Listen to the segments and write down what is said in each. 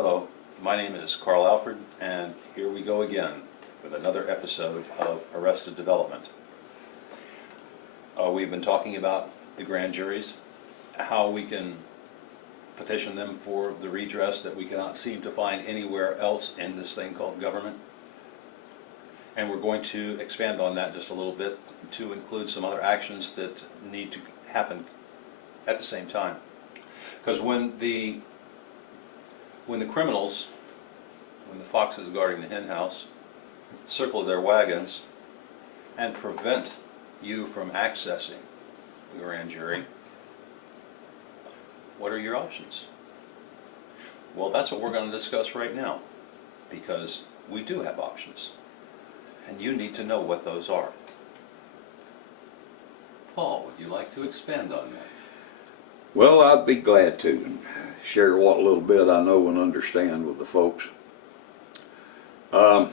Hello, my name is Carl Alfred, and here we go again with another episode of Arrested Development. We've been talking about the grand juries, how we can petition them for the redress that we cannot seem to find anywhere else in this thing called government. And we're going to expand on that just a little bit to include some other actions that need to happen at the same time. Because when the criminals, when the foxes guarding the hen house, circle their wagons and prevent you from accessing the grand jury, what are your options? Well, that's what we're going to discuss right now, because we do have options, and you need to know what those are. Paul, would you like to expand on that? Well, I'd be glad to and share what little bit I know and understand with the folks. What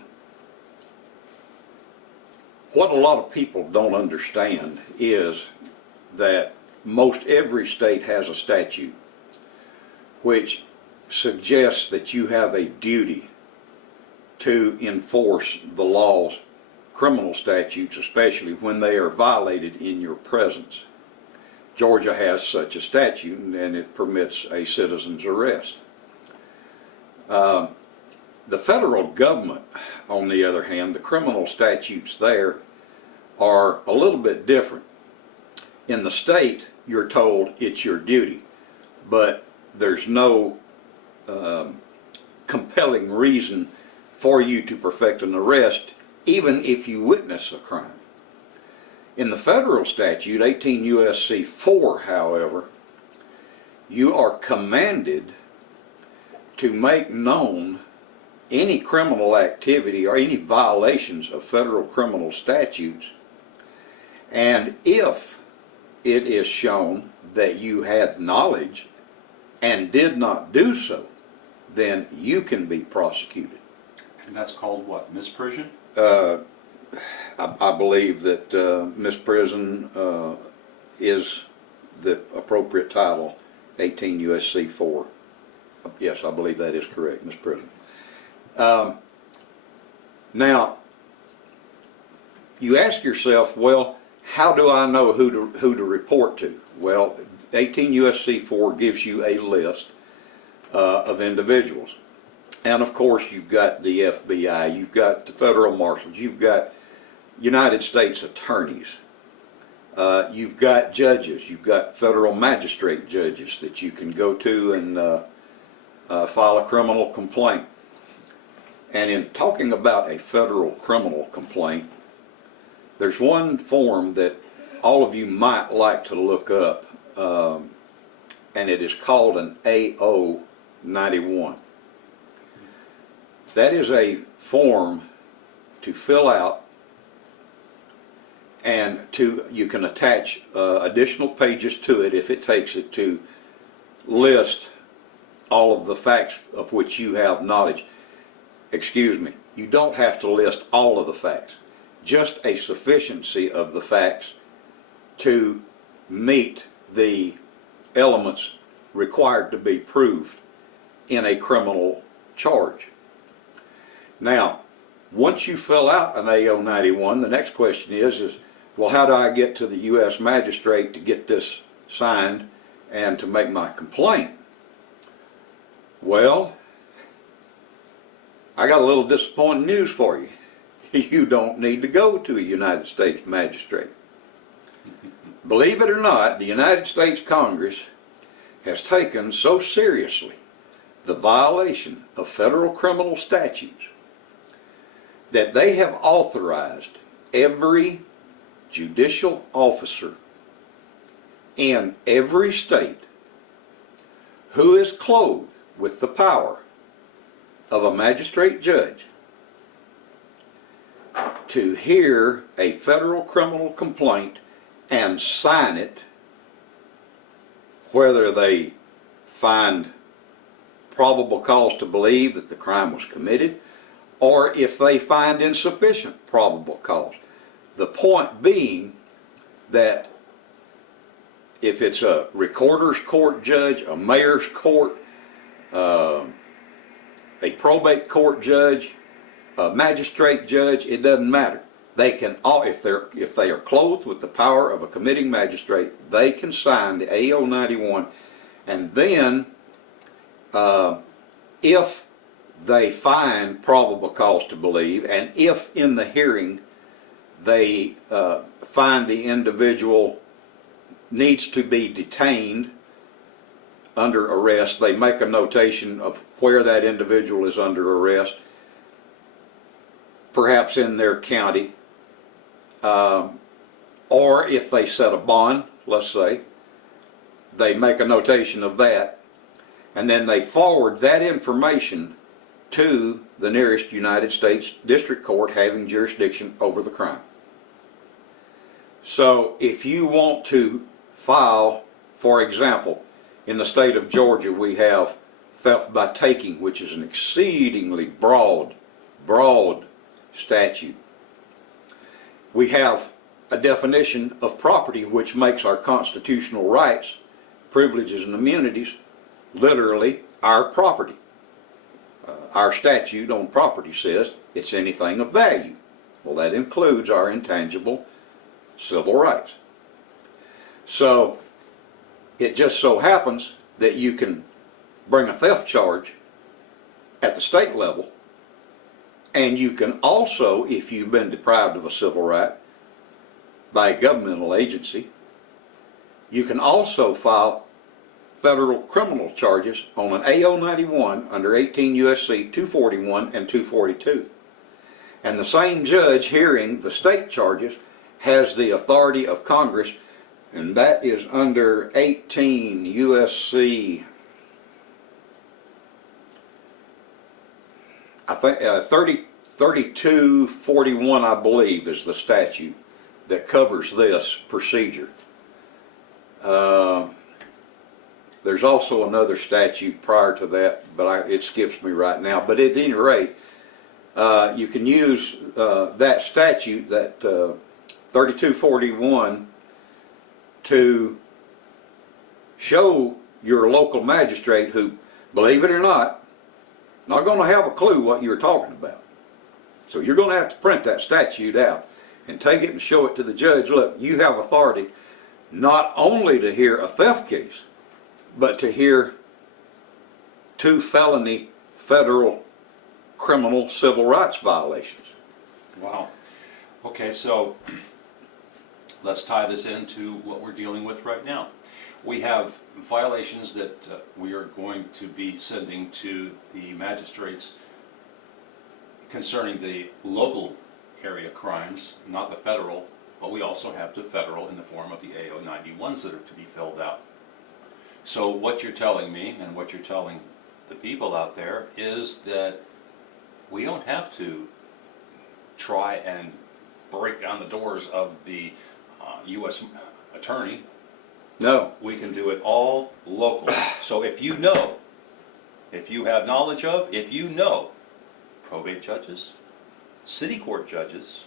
a lot of people don't understand is that most every state has a statute which suggests that you have a duty to enforce the laws, criminal statutes especially, when they are violated in your presence. Georgia has such a statute, and it permits a citizen's arrest. The federal government, on the other hand, the criminal statutes there are a little bit different. In the state, you're told it's your duty, but there's no compelling reason for you to perfect an arrest, even if you witness a crime. In the federal statute, 18 U.S.C. 4, however, you are commanded to make known any criminal activity or any violations of federal criminal statutes, and if it is shown that you had knowledge and did not do so, then you can be prosecuted. And that's called what? Misprision? I believe that misprison is the appropriate title, 18 U.S.C. 4. Yes, I believe that is correct, misprison. Now, you ask yourself, well, how do I know who to report to? Well, 18 U.S.C. 4 gives you a list of individuals. And of course, you've got the FBI, you've got the federal marshals, you've got United States attorneys, you've got judges, you've got federal magistrate judges that you can go to and file a criminal complaint. And in talking about a federal criminal complaint, there's one form that all of you might like to look up, and it is called an AO 91. That is a form to fill out, and you can attach additional pages to it if it takes it to list all of the facts of which you have knowledge. Excuse me, you don't have to list all of the facts, just a sufficiency of the facts to meet the elements required to be proved in a criminal charge. Now, once you fill out an AO 91, the next question is, well, how do I get to the U.S. magistrate to get this signed and to make my complaint? Well, I got a little disappointing news for you. You don't need to go to a United States magistrate. Believe it or not, the United States Congress has taken so seriously the violation of federal criminal statutes that they have authorized every judicial officer in every state who is clothed with the power of a magistrate judge to hear a federal criminal complaint and sign it, whether they find probable cause to believe that the crime was committed, or if they find insufficient probable cause. The point being that if it's a recorder's court judge, a mayor's court, a probate court judge, a magistrate judge, it doesn't matter. They can all, if they are clothed with the power of a committing magistrate, they can sign the AO 91, and then if they find probable cause to believe, and if in the hearing they find the individual needs to be detained under arrest, they make a notation of where that individual is under arrest, perhaps in their county, or if they set a bond, let's say, they make a notation of that, and then they forward that information to the nearest United States District Court having jurisdiction over the crime. So if you want to file, for example, in the state of Georgia we have theft by taking, which is an exceedingly broad statute. We have a definition of property which makes our constitutional rights, privileges, and immunities literally our property. Our statute on property says it's anything of value. Well, that includes our intangible civil rights. So it just so happens that you can bring a theft charge at the state level, and you can also, if you've been deprived of a civil right by a governmental agency, you can also file federal criminal charges on an AO 91 under 18 U.S.C. 241 and 242. And the same judge hearing the state charges has the authority of Congress, and that is under 18 U.S.C. I think 3241, I believe, is the statute that covers this procedure. There's also another statute prior to that, but it skips me right now. But at any rate, you can use that statute, that 3241, to show your local magistrate who, believe it or not going to have a clue what you're talking about. So you're going to have to print that statute out and take it and show it to the judge. Look, you have authority not only to hear a theft case, but to hear 2 felony federal criminal civil rights violations. Wow. Okay, so let's tie this into what we're dealing with right now. We have violations that we are going to be sending to the magistrates concerning the local area crimes, not the federal, but we also have the federal in the form of the AO 91s that are to be filled out. So what you're telling me and what you're telling the people out there is that we don't have to try and break down the doors of the U.S. attorney. No. We can do it all local. So if you know, if you have knowledge of, if you know probate judges, city court judges,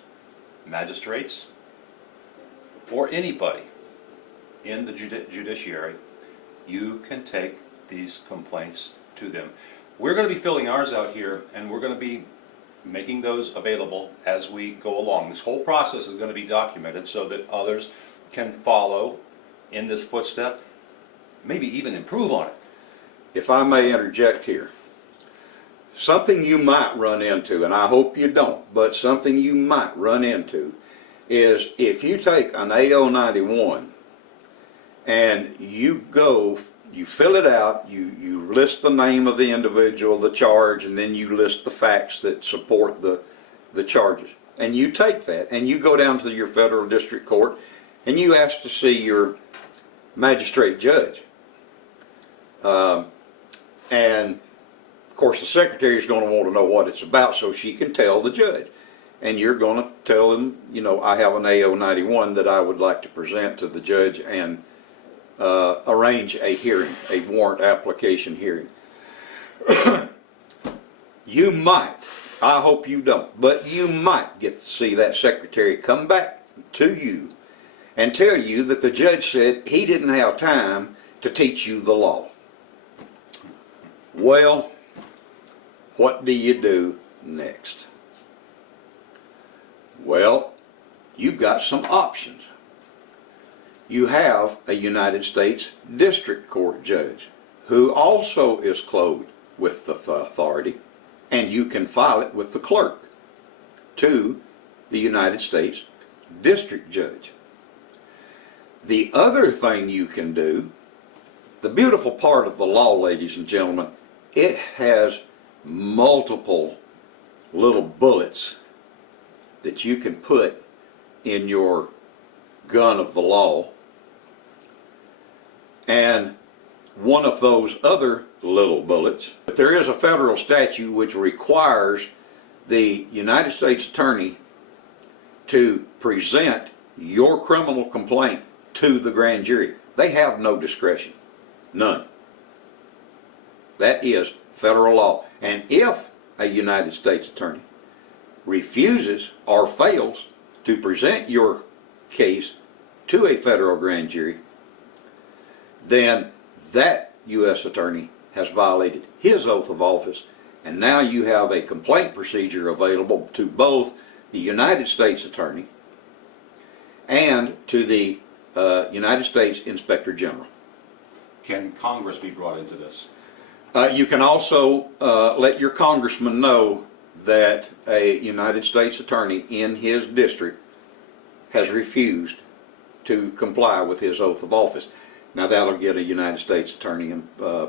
magistrates, or anybody in the judiciary, you can take these complaints to them. We're going to be filling ours out here, and we're going to be making those available as we go along. This whole process is going to be documented so that others can follow in this footstep, maybe even improve on it. If I may interject here, something you might run into, and I hope you don't, but something you might run into is if you take an AO 91 and you fill it out, you list the name of the individual, the charge, and then you list the facts that support the charges. And you take that and you go down to your federal district court and you ask to see your magistrate judge. And of course the secretary is going to want to know what it's about so she can tell the judge. And you're going to tell them, you know, I have an AO 91 that I would like to present to the judge and arrange a hearing, a warrant application hearing. You might, I hope you don't, but you might get to see that secretary come back to you and tell you that the judge said he didn't have time to teach you the law. Well, what do you do next? Well, you've got some options. You have a United States District Court judge who also is clothed with the authority, and you can file it with the clerk to the United States District Judge. The other thing you can do, the beautiful part of the law, ladies and gentlemen, it has multiple little bullets that you can put in your gun of the law. And one of those other little bullets, but there is a federal statute which requires the United States Attorney to present your criminal complaint to the grand jury. They have no discretion. None. That is federal law. And if a United States Attorney refuses or fails to present your case to a federal grand jury, then that U.S. Attorney has violated his oath of office, and now you have a complaint procedure available to both the United States Attorney and to the United States Inspector General. Can Congress be brought into this? You can also let your congressman know that a United States Attorney in his district has refused to comply with his oath of office. Now that'll get a United States Attorney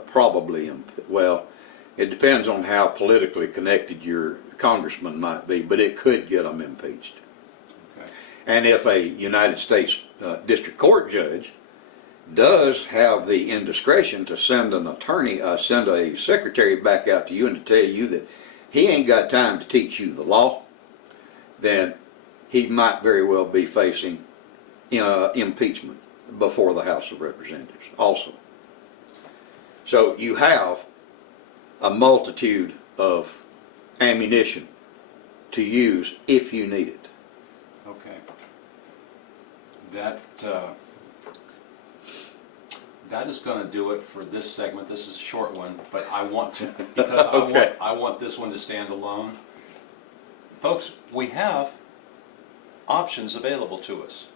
probably, well, it depends on how politically connected your congressman might be, but it could get them impeached. Okay. And if a United States District Court judge does have the indiscretion to send an attorney, send a secretary back out to you and to tell you that he ain't got time to teach you the law, then he might very well be facing impeachment before the House of Representatives also. So you have a multitude of ammunition to use if you need it. Okay. That is going to do it for this segment. This is a short one, but I want to, because Okay. I want this one to stand alone. Folks, we have options available to us.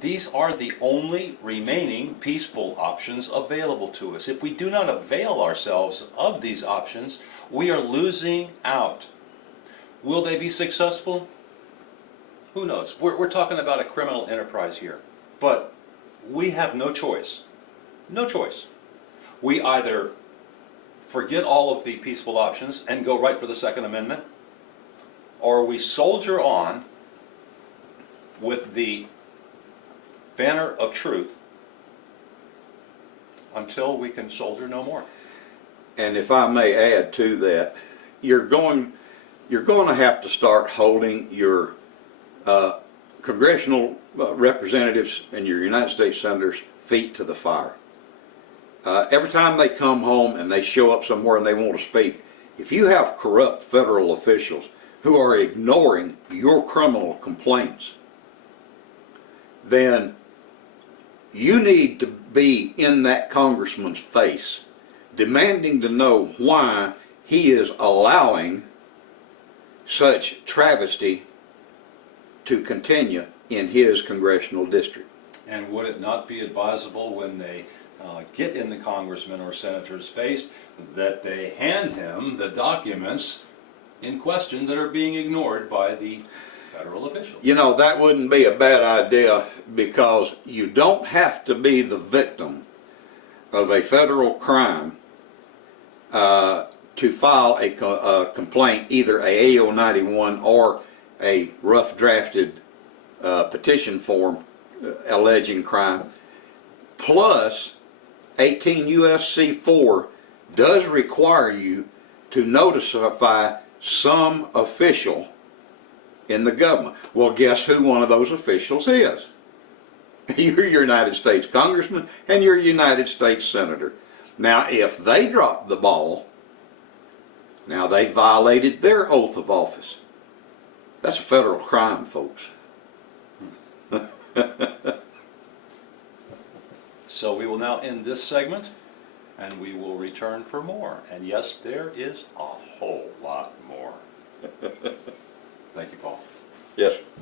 These are the only remaining peaceful options available to us. If we do not avail ourselves of these options, we are losing out. Will they be successful? Who knows? We're talking about a criminal enterprise here. But we have no choice. No choice. We either forget all of the peaceful options and go right for the Second Amendment, or we soldier on with the banner of truth until we can soldier no more. And if I may add to that, you're going to have to start holding your congressional representatives and your United States senators' feet to the fire. Every time they come home and they show up somewhere and they want to speak, if you have corrupt federal officials who are ignoring your criminal complaints, then you need to be in that congressman's face, demanding to know why he is allowing such travesty to continue in his congressional district. And would it not be advisable when they get in the congressman or senator's face that they hand him the documents in question that are being ignored by the federal officials? You know, that wouldn't be a bad idea, because you don't have to be the victim of a federal crime to file a complaint, either a AO 91 or a rough drafted petition form alleging crime. Plus, 18 U.S.C. 4 does require you to notify some official in the government. Well, guess who one of those officials is? You're your United States Congressman and you're a United States Senator. Now, if they drop the ball, now they violated their oath of office. That's a federal crime, folks. So we will now end this segment, and we will return for more. And yes, there is a whole lot more. Thank you, Paul. Yes, sir.